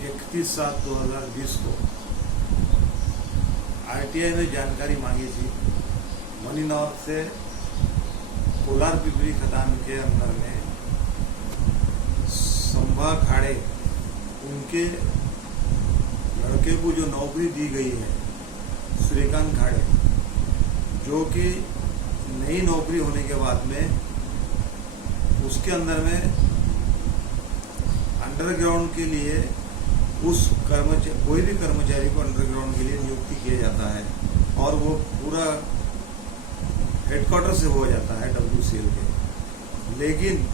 31/7/2020 को आरटीआई में जानकारी मांगी थी। मनी नॉर्थ से कोलार पिपरी खदान के अंदर में संभा खाड़े उनके लड़के को जो नौकरी दी गई है सूर्यकांत खाड़े, जो कि नई नौकरी होने के बाद में उसके अंदर में अंडरग्राउंड के लिए उस कोई भी कर्मचारी को अंडरग्राउंड के लिए नियुक्ति किया जाता है और वो पूरा हेडक्वार्टर से हो जाता है WCL के। लेकिन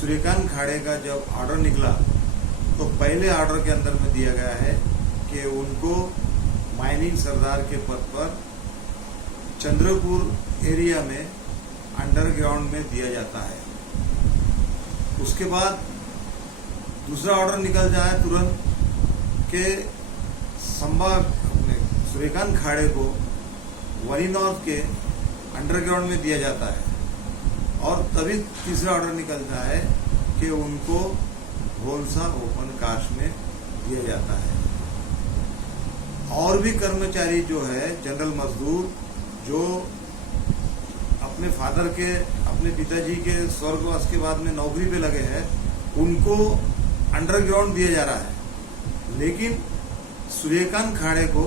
सूर्यकांत खाड़े का जब ऑर्डर निकला तो पहले ऑर्डर के अंदर में दिया गया है कि उनको माइनिंग सरदार के पद पर चंद्रपुर एरिया में अंडरग्राउंड में दिया जाता है। उसके बाद दूसरा ऑर्डर निकल जाए तुरंत के सूर्यकांत खाड़े को वनी नॉर्थ के अंडरग्राउंड में दिया जाता है और तभी तीसरा ऑर्डर निकलता है कि उनको घोलसा ओपन कास्ट में दिया जाता है। और भी कर्मचारी जो है जनरल मजदूर जो अपने अपने पिताजी के स्वर्गवास के बाद में नौकरी पे लगे हैं, उनको अंडरग्राउंड दिया जा रहा है। लेकिन सूर्यकांत खाड़े को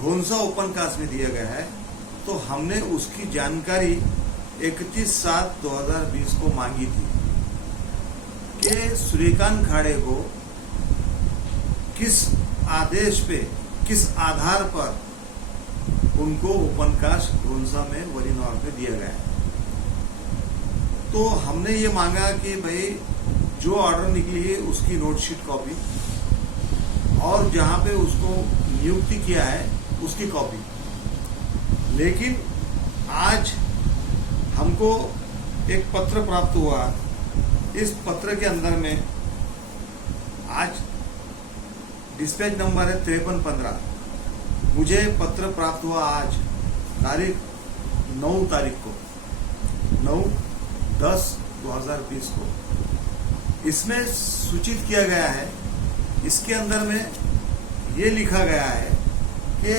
घोलसा ओपन कास्ट में दिया गया है। तो हमने उसकी जानकारी 31/7/2020 को मांगी थी कि सूर्यकांत खाड़े को किस आदेश पे, किस आधार पर उनको ओपन कास्ट घोलसा में वनी नॉर्थ में दिया गया है। तो हमने ये मांगा कि भाई जो ऑर्डर निकली है उसकी नोटशीट कॉपी और जहां पे उसको नियुक्ति किया है उसकी कॉपी। लेकिन आज हमको एक पत्र प्राप्त हुआ। इस पत्र के अंदर में आज डिस्पैच नंबर है 5315। मुझे पत्र प्राप्त हुआ आज तारीख 9 को 9/10/2020 को। इसमें सूचित किया गया है, इसके अंदर में ये लिखा गया है कि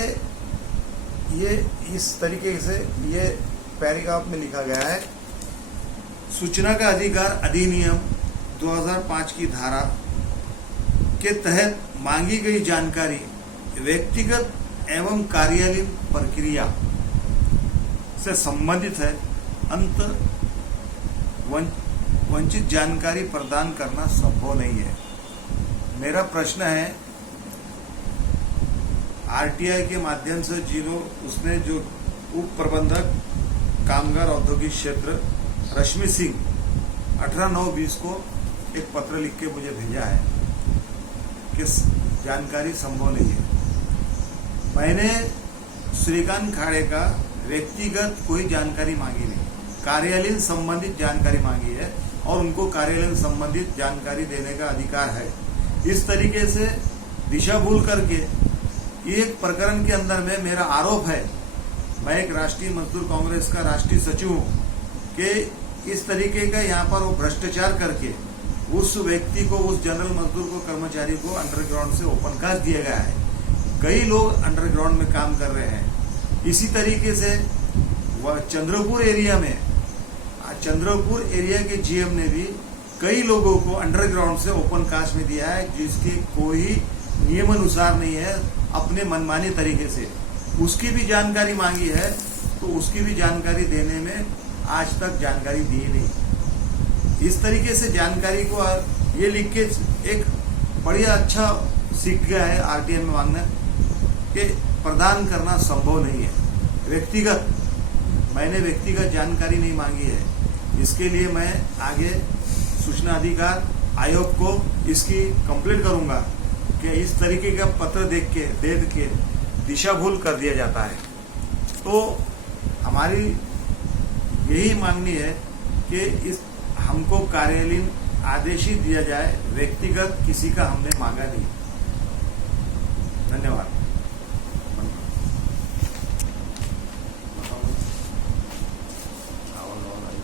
ये इस तरीके से ये पैराग्राफ में लिखा गया है, सूचना का अधिकार अधिनियम 2005 की धारा के तहत मांगी गई जानकारी व्यक्तिगत एवं कार्यालयीन प्रक्रिया से संबंधित है। वंचित जानकारी प्रदान करना संभव नहीं है। मेरा प्रश्न है, आरटीआई के माध्यम से उसने जो उप प्रबंधक कामगार औद्योगिक क्षेत्र रश्मि सिंह 18/9/20 को एक पत्र लिख के मुझे भेजा है कि जानकारी संभव नहीं है। मैंने सूर्यकांत खाड़े का व्यक्तिगत कोई जानकारी मांगी नहीं, कार्यालयीन संबंधित जानकारी मांगी है और उनको कार्यालयीन संबंधित जानकारी देने का अधिकार है। इस तरीके से दिशा भूल करके एक प्रकरण के अंदर में मेरा आरोप है, मैं एक राष्ट्रीय मजदूर कांग्रेस का राष्ट्रीय सचिव हूं, कि इस तरीके का यहाँ पर वो भ्रष्टाचार करके उस व्यक्ति को, उस जनरल मजदूर को, कर्मचारी को अंडरग्राउंड से ओपन कास्ट दिया गया है। कई लोग अंडरग्राउंड में काम कर रहे हैं। इसी तरीके से चंद्रपुर एरिया के जीएम ने भी कई लोगों को अंडरग्राउंड से ओपन कास्ट में दिया है, जिसके कोई नियमानुसार नहीं है, अपने मनमाने तरीके से। उसकी भी जानकारी मांगी है, तो उसकी भी जानकारी देने में आज तक जानकारी दी नहीं। इस तरीके से जानकारी को ये लिख के एक बढ़िया अच्छा सीख गया है आरटीआई में मांगना कि प्रदान करना संभव नहीं है। मैंने व्यक्तिगत जानकारी नहीं मांगी है। इसके लिए मैं आगे सूचना अधिकार आयोग को इसकी कंप्लेंट करूंगा कि इस तरीके का पत्र दे के दिशा भूल कर दिया जाता है। तो हमारी यही मांगनी है कि हमको कार्यालयीन आदेश ही दिया जाए, व्यक्तिगत किसी का हमने मांगा नहीं। धन्यवाद।